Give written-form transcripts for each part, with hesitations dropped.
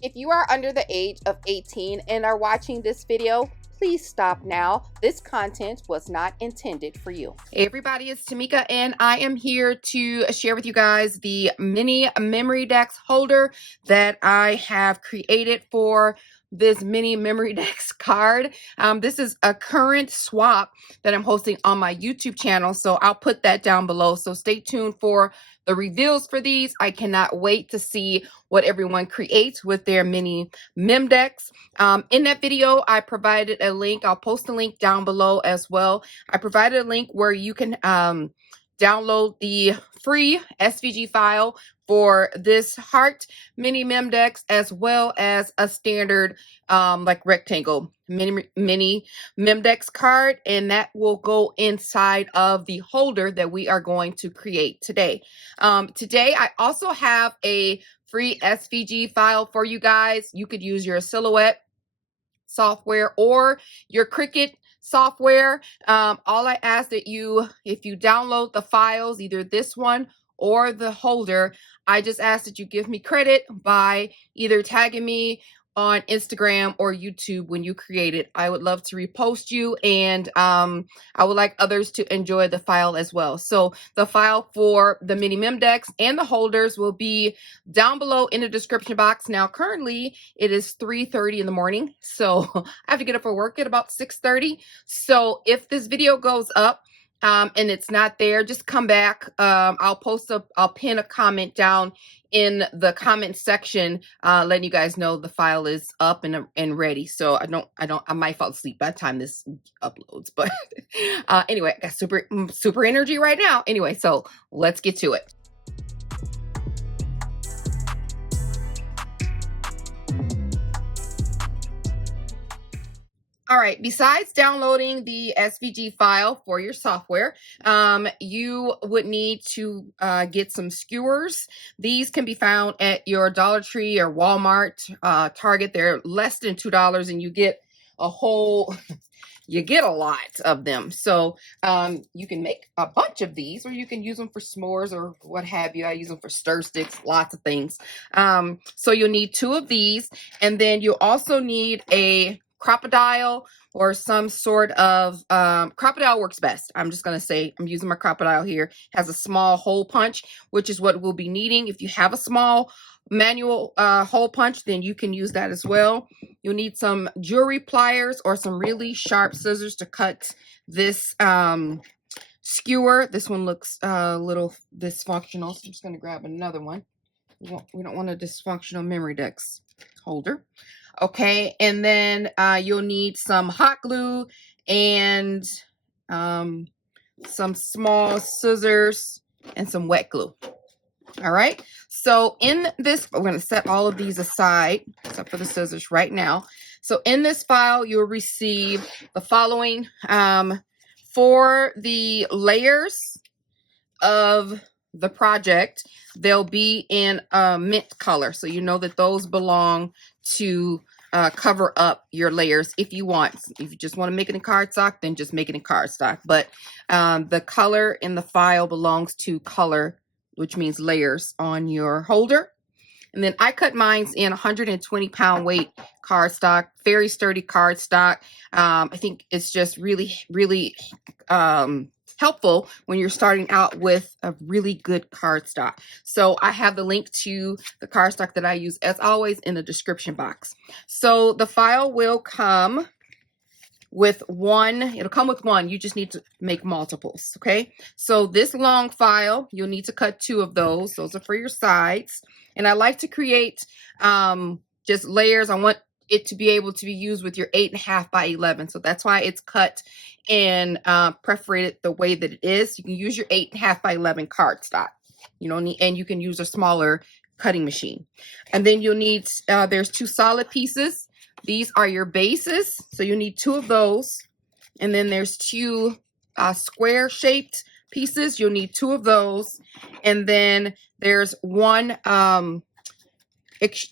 If you are under the age of 18 and are watching this video, please stop now. This content was not intended for you. Hey everybody, it's TMIKA and I am here to share with you guys the mini memory decks holder that I have created for this mini memory decks card. This is a current swap that I'm hosting on my YouTube channel, so I'll put that down below. So stay tuned for the reveals for these. I cannot wait to see what everyone creates with their mini mem decks. In that video, I provided a link. I'll post a link down below as well. I provided a link where you can download the free SVG file for this heart mini mem decks, as well as a standard like rectangle mini mem decks card, and that will go inside of the holder that we are going to create today. Today I also have a free SVG file for you guys. You could use your Silhouette software or your Cricut software. All I ask that if you download the files, either this one or the holder, I just ask that you give me credit by either tagging me on Instagram or YouTube when you create it. I would love to repost you, and I would like others to enjoy the file as well. So the file for the mini mem decks and the holders will be down below in the description box. Now currently it is 3:30 in the morning, so I have to get up for work at about 6:30. So if this video goes up and it's not there, just come back. I'll pin a comment down in the comment section, letting you guys know the file is up and ready. So I might fall asleep by the time this uploads, but anyway, I got super energy right now. Anyway, so let's get to it. All right, besides downloading the SVG file for your software, you would need to get some skewers. These can be found at your Dollar Tree or Walmart, Target. They're less than $2 and you get a whole, you get a lot of them. So you can make a bunch of these, or you can use them for s'mores or what have you. I use them for stir sticks, lots of things. So you'll need 2 of these, and then you'll also need a Crocodile or some sort of Crocodile works best. I'm just gonna say I'm using my Crocodile here. Has a small hole punch, which is what we'll be needing. If you have a small manual hole punch, then you can use that as well. You'll need some jewelry pliers or some really sharp scissors to cut this skewer. This one looks a little dysfunctional, so I'm just gonna grab another one. We don't want a dysfunctional memory decks holder. Okay, and then you'll need some hot glue and some small scissors and some wet glue. All right, so in this, we're going to set all of these aside, except for the scissors right now. So in this file, you'll receive the following. For the layers of the project, they'll be in a mint color, so you know that those belong to cover up your layers if you want. If you just want to make it in cardstock, then just make it in cardstock. But the color in the file belongs to color, which means layers on your holder. And then I cut mine in 120-pound weight cardstock, very sturdy cardstock. I think it's just really helpful when you're starting out with a really good cardstock. So I have the link to the cardstock that I use, as always, in the description box. So the file will come with one. It'll come with one. You just need to make multiples, okay? So this long file, you'll need to cut 2 of those. Those are for your sides. And I like to create just layers. I want it to be able to be used with your 8.5 by 11. So that's why it's cut and perforated the way that it is. You can use your 8.5 by 11 cardstock, and you can use a smaller cutting machine. And then you'll need, there's 2 solid pieces. These are your bases, so you need 2 of those. And then there's 2 square shaped pieces. You'll need 2 of those. And then there's one,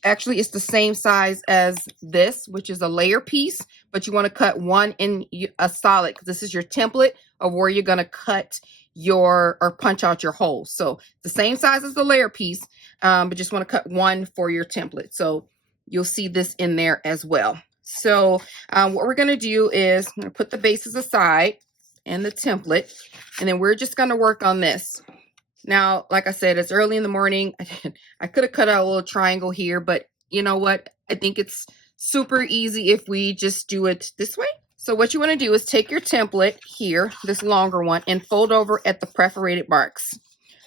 actually it's the same size as this, which is a layer piece, but you want to cut one in a solid, because this is your template of where you're going to cut your, or punch out your holes. So the same size as the layer piece, but just want to cut one for your template. So you'll see this in there as well. So what we're going to do is I'm going to put the bases aside and the template, and then we're just going to work on this. Now, like I said, it's early in the morning. I could have cut out a little triangle here, but you know what? I think it's super easy if we just do it this way. So what you want to do is take your template here, this longer one, and fold over at the perforated marks.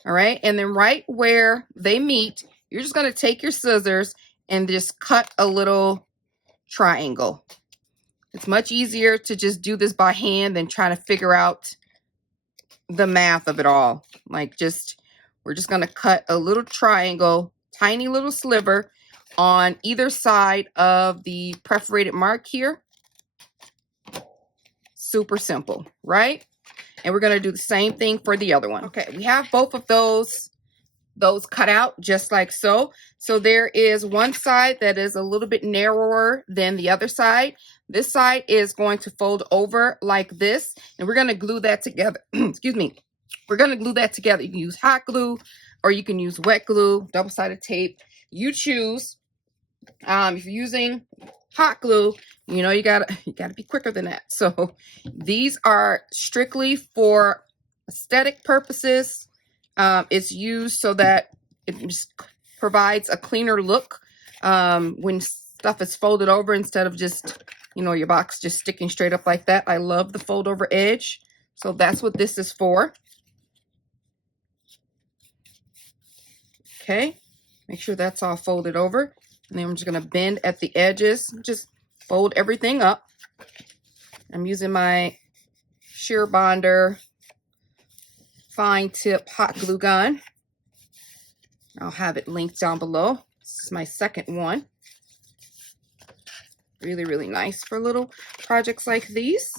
All right. And then right where they meet, you're just going to take your scissors and just cut a little triangle. It's much easier to just do this by hand than trying to figure out the math of it all. Like we're just going to cut a little triangle, tiny little sliver on either side of the perforated mark here. Super simple, right? And we're going to do the same thing for the other one. Okay, we have both of those cut out just like so. So there is one side that is a little bit narrower than the other side. This side is going to fold over like this, and we're going to glue that together. Excuse me. We're going to glue that together. You can use hot glue or you can use wet glue, double-sided tape. You choose. If you're using hot glue, you know you gotta be quicker than that. So these are strictly for aesthetic purposes. It's used so that it just provides a cleaner look when stuff is folded over instead of just, you know, your box just sticking straight up like that. I love the fold over edge. So that's what this is for. Okay, make sure that's all folded over. And then I'm just going to bend at the edges, just fold everything up. I'm using my shear bonder fine tip hot glue gun. I'll have it linked down below. This is my second one. Really, really nice for little projects like these.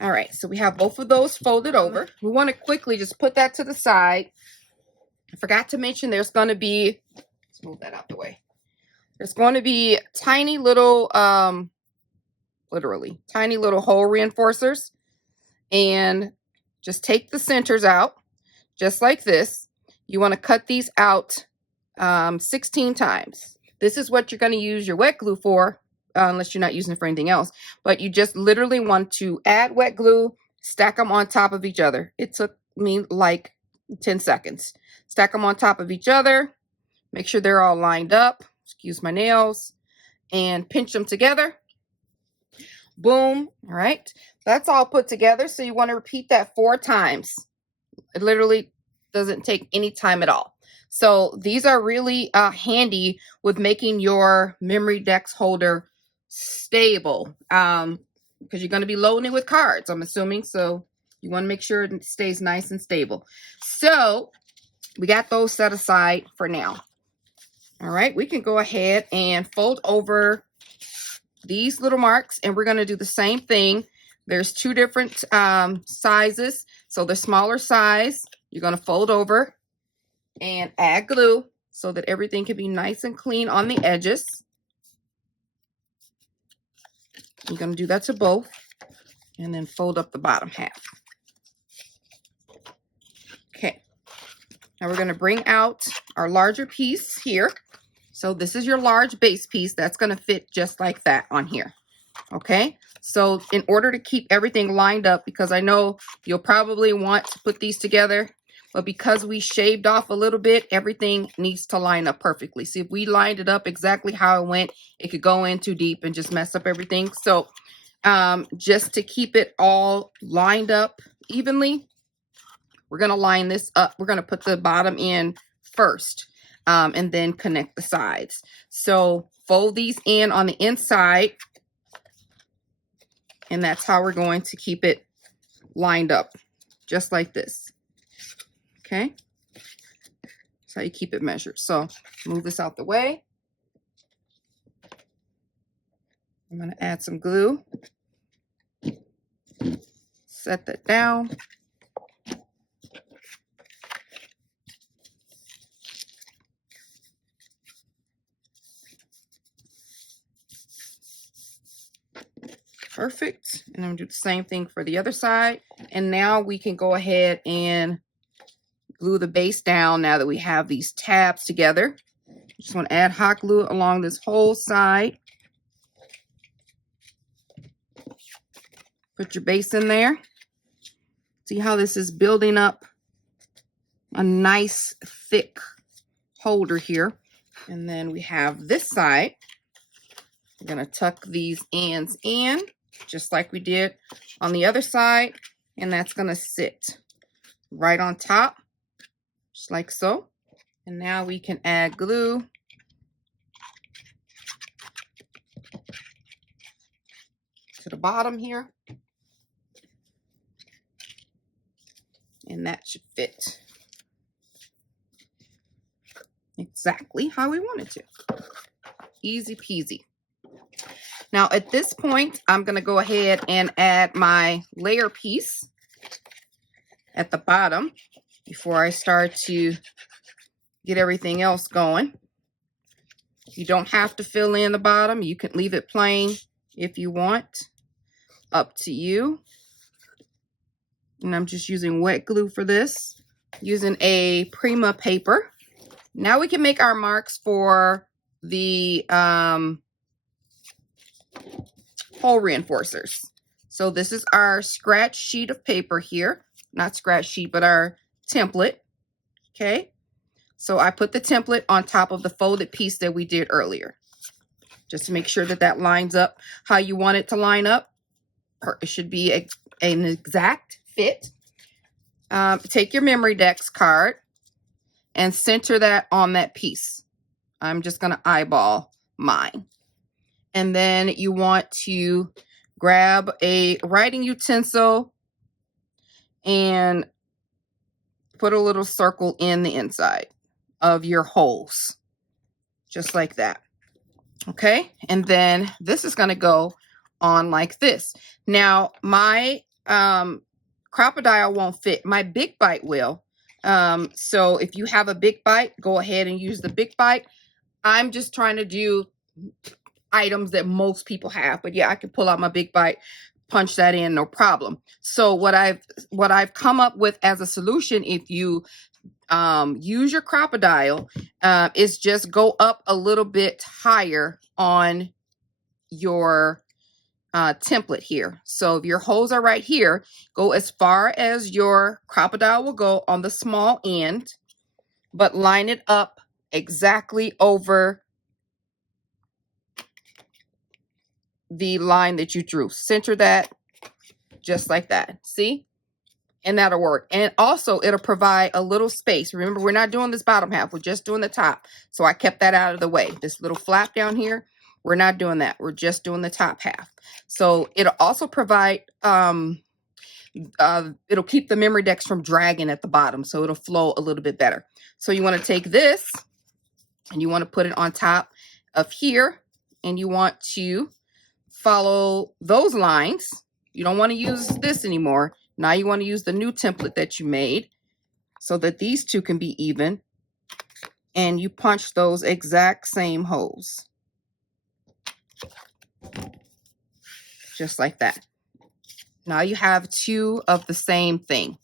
All right, so we have both of those folded over. We want to quickly just put that to the side. I forgot to mention there's going to be, let's move that out the way. There's going to be tiny little, literally tiny little hole reinforcers, and just take the centers out just like this. You want to cut these out 16 times. This is what you're going to use your wet glue for, unless you're not using it for anything else. But you just literally want to add wet glue, stack them on top of each other. It took me like 10 seconds. Stack them on top of each other. Make sure they're all lined up. Excuse my nails. And pinch them together. Boom. All right. That's all put together. So you want to repeat that 4 times. It literally doesn't take any time at all. So these are really handy with making your memory dex holder stable, because you're going to be loading it with cards, I'm assuming. So you want to make sure it stays nice and stable. So we got those set aside for now. All right, we can go ahead and fold over these little marks, and we're going to do the same thing. There's 2 different sizes. So the smaller size, you're going to fold over and add glue so that everything can be nice and clean on the edges. You're going to do that to both, and then fold up the bottom half. Okay, now we're going to bring out our larger piece here. So this is your large base piece that's going to fit just like that on here. Okay, so in order to keep everything lined up, because I know you'll probably want to put these together, but because we shaved off a little bit, everything needs to line up perfectly. See, if we lined it up exactly how it went, it could go in too deep and just mess up everything. So just to keep it all lined up evenly, we're going to line this up. We're going to put the bottom in first, and then connect the sides. So fold these in on the inside, and that's how we're going to keep it lined up, just like this. Okay, that's how you keep it measured. So move this out the way. I'm going to add some glue. Set that down. Perfect. And I'm going to do the same thing for the other side. And now we can go ahead and glue the base down now that we have these tabs together. Just want to add hot glue along this whole side. Put your base in there. See how this is building up a nice thick holder here. And then we have this side. We're going to tuck these ends in just like we did on the other side. And that's going to sit right on top, just like so. And now we can add glue. To the bottom here. And that should fit exactly how we want it to. Easy peasy. Now at this point, I'm going to go ahead and add my layer piece at the bottom before I start to get everything else going. You don't have to fill in the bottom. You can leave it plain if you want. Up to you. And I'm just using wet glue for this, using a Pixma paper. Now we can make our marks for the hole reinforcers. So this is our scratch sheet of paper here. Not scratch sheet, but our template. Okay. So I put the template on top of the folded piece that we did earlier. Just to make sure that that lines up how you want it to line up. It should be an exact fit. Take your memory dex card and center that on that piece. I'm just going to eyeball mine. And then you want to grab a writing utensil and put a little circle in the inside of your holes, just like that. Okay, and then this is going to go on like this. Now my crocodile won't fit. My big bite will. So if you have a big bite, go ahead and use the big bite. I'm just trying to do items that most people have, but yeah, I can pull out my big bite, punch that in, no problem. So what I've come up with as a solution, if you use your crocodile, is just go up a little bit higher on your template here. So if your holes are right here, go as far as your crocodile will go on the small end, but line it up exactly over the line that you drew. Center that just like that. See? And that'll work. And also it'll provide a little space. Remember, we're not doing this bottom half. We're just doing the top. So I kept that out of the way. This little flap down here, we're not doing that. We're just doing the top half. So it'll also provide, it'll keep the memory decks from dragging at the bottom. So it'll flow a little bit better. So you want to take this and you want to put it on top of here. And you want to follow those lines. You don't want to use this anymore. Now you want to use the new template that you made so that these two can be even. And you punch those exact same holes. Just like that. Now you have two of the same thing.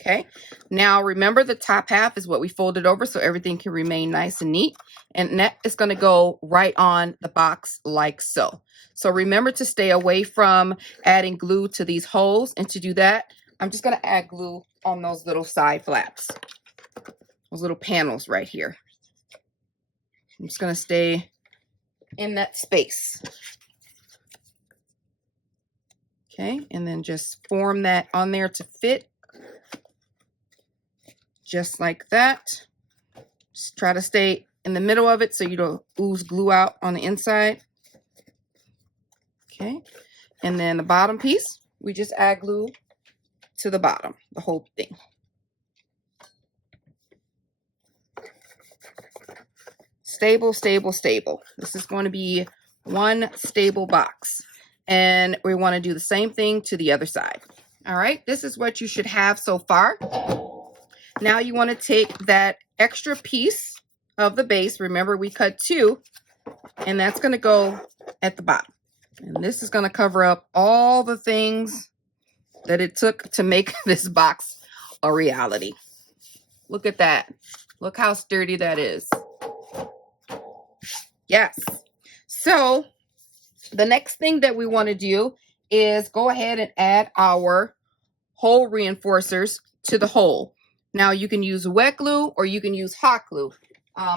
Okay. Now remember, the top half is what we folded over so everything can remain nice and neat. And that is going to go right on the box like so. So remember to stay away from adding glue to these holes. And to do that, I'm just going to add glue on those little side flaps. Those little panels right here. I'm just going to stay in that space. Okay, and then just form that on there to fit. Just like that. Just try to stay in the middle of it so you don't ooze glue out on the inside. Okay, and then the bottom piece, we just add glue to the bottom, the whole thing. Stable, stable, stable. This is going to be one stable box. And we want to do the same thing to the other side. All right, this is what you should have so far. Now you want to take that extra piece of the base. Remember, we cut two, and that's going to go at the bottom. And this is going to cover up all the things that it took to make this box a reality. Look at that. Look how sturdy that is. Yes. So the next thing that we want to do is go ahead and add our hole reinforcers to the hole. Now you can use wet glue or you can use hot glue.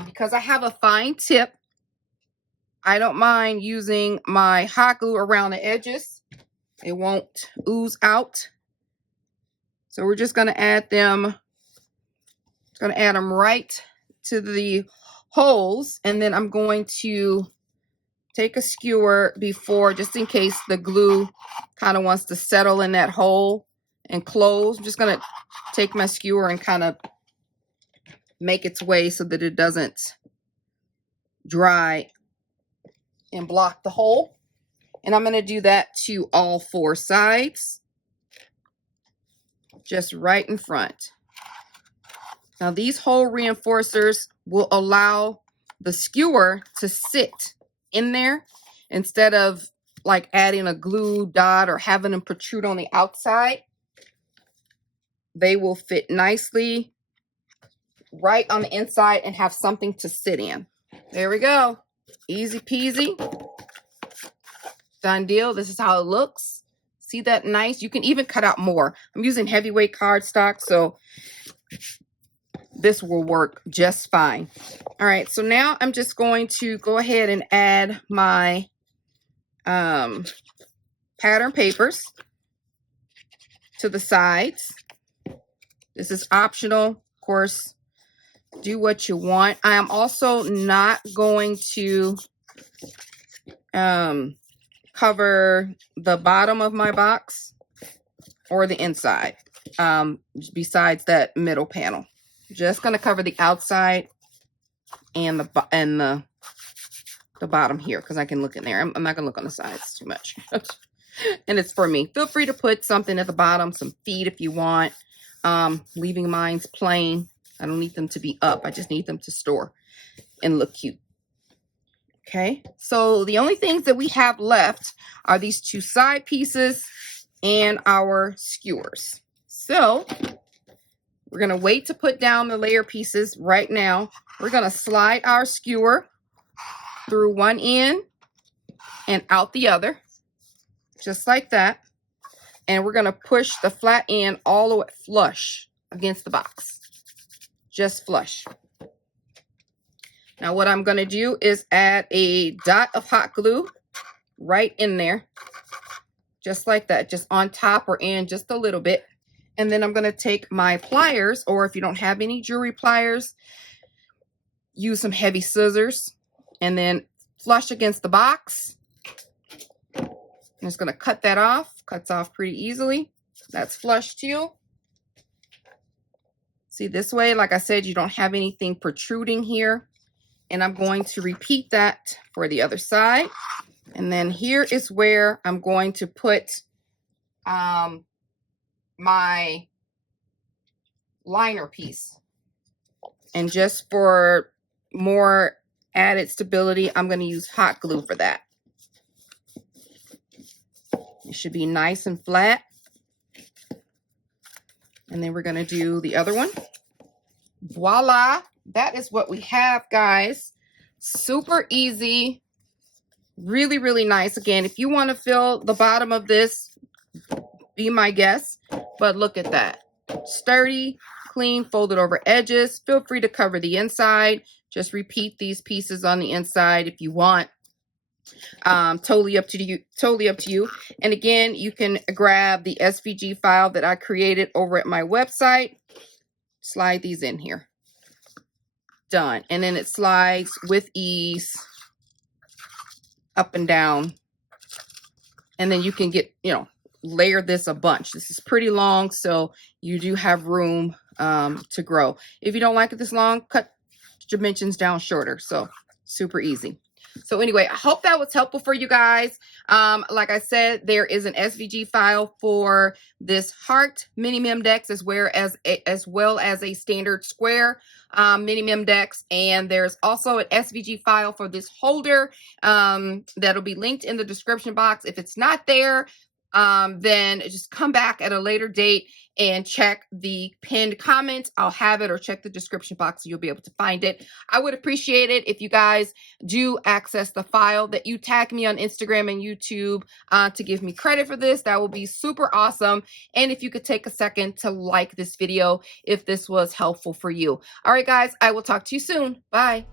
Because I have a fine tip, I don't mind using my hot glue around the edges. It won't ooze out. So we're just going to add them. Going to add them right to the holes, and then I'm going to take a skewer before, just in case the glue kind of wants to settle in that hole and close. I'm just going to take my skewer and kind of make its way so that it doesn't dry and block the hole. And I'm going to do that to all 4 sides, just right in front. Now these hole reinforcers will allow the skewer to sit in there instead of like adding a glue dot or having them protrude on the outside. They will fit nicely right on the inside and have something to sit in. There we go. Easy peasy. Done deal. This is how it looks. See that nice? You can even cut out more. I'm using heavyweight cardstock, so this will work just fine. All right, so now I'm just going to go ahead and add my pattern papers to the sides. This is optional, of course. Do what you want. I am also not going to cover the bottom of my box or the inside, besides that middle panel. Just going to cover the outside and the bottom here, because I can look in there. I'm not going to look on the sides too much. And it's for me. Feel free to put something at the bottom, some feet if you want. Leaving mine plain. I don't need them to be up. I just need them to store and look cute. Okay, so the only things that we have left are these 2 side pieces and our skewers. So we're going to wait to put down the layer pieces right now. We're going to slide our skewer through one end and out the other, just like that. And we're going to push the flat end all the way flush against the box, just flush. Now what I'm going to do is add a dot of hot glue right in there, just like that, just on top or in just a little bit. And then I'm going to take my pliers, or if you don't have any jewelry pliers, use some heavy scissors and then flush against the box. I'm just going to cut that off. Cuts off pretty easily. That's flush too. See, this way, like I said, you don't have anything protruding here. And I'm going to repeat that for the other side. And then here is where I'm going to put my liner piece. And just for more added stability, I'm going to use hot glue for that. It should be nice and flat. And then we're going to do the other one. Voila. That is what we have, guys. Super easy. Really, really nice. Again, if you want to fill the bottom of this, be my guest. But look at that. Sturdy, clean, folded over edges. Feel free to cover the inside. Just repeat these pieces on the inside if you want. Totally up to you. Totally up to you. And again, you can grab the SVG file that I created over at my website. Slide these in here. Done. And then it slides with ease up and down. And then you can get, layer this a bunch. This is pretty long, so you do have room to grow. If you don't like it this long, cut dimensions down shorter. So super easy. So anyway, I hope that was helpful for you guys. Like I said, there is an SVG file for this heart mini Memdex as well as a standard square mini Memdex. And there's also an SVG file for this holder that'll be linked in the description box. If it's not there, then just come back at a later date and check the pinned comment. I'll have it, or check the description box so you'll be able to find it. I would appreciate it if you guys do access the file, that you tag me on Instagram and YouTube to give me credit for this. That will be super awesome. And if you could take a second to like this video if this was helpful for you. All right, guys, I will talk to you soon. Bye.